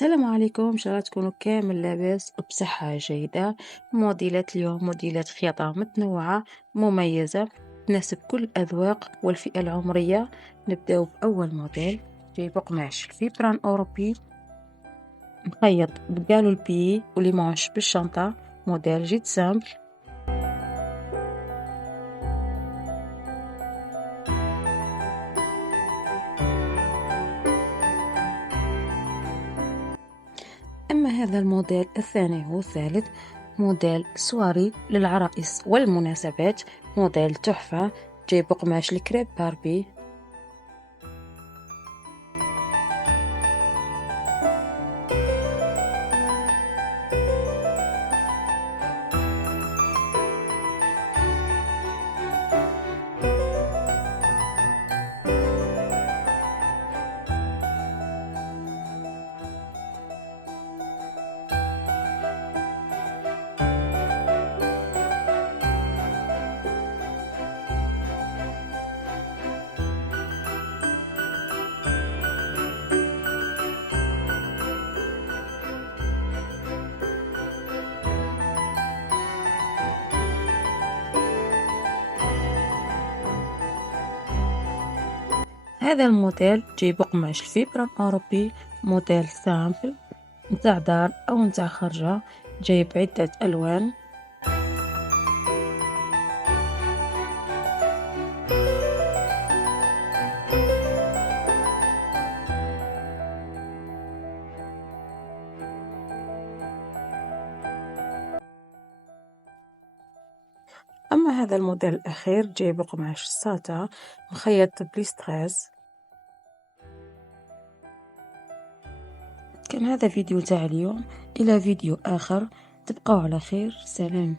السلام عليكم، إن شاء الله تكونوا كامل لاباس وبصحة جيدة. موديلات اليوم موديلات خياطة متنوعة مميزة تناسب كل الأذواق والفئة العمرية. نبداو بأول موديل، جاي بقماش الفيبران أوروبي مخيط بقالو البي وليمونش بالشنطة. موديل جيد سامبل. أما هذا الموديل الثاني والثالث، موديل سواري للعرائس والمناسبات، موديل تحفة، جاي بقماش الكريب باربي. هذا الموديل جاي بقماش الفيبران أوروبي، موديل سامبل نتاع دار أو نتاع خرجة، جاي بعدة ألوان. أما هذا الموديل الأخير جاي بقماش ساتا مخيط بليستريز. كان هذا فيديو تاع اليوم، إلى فيديو آخر، تبقوا على خير، سلام.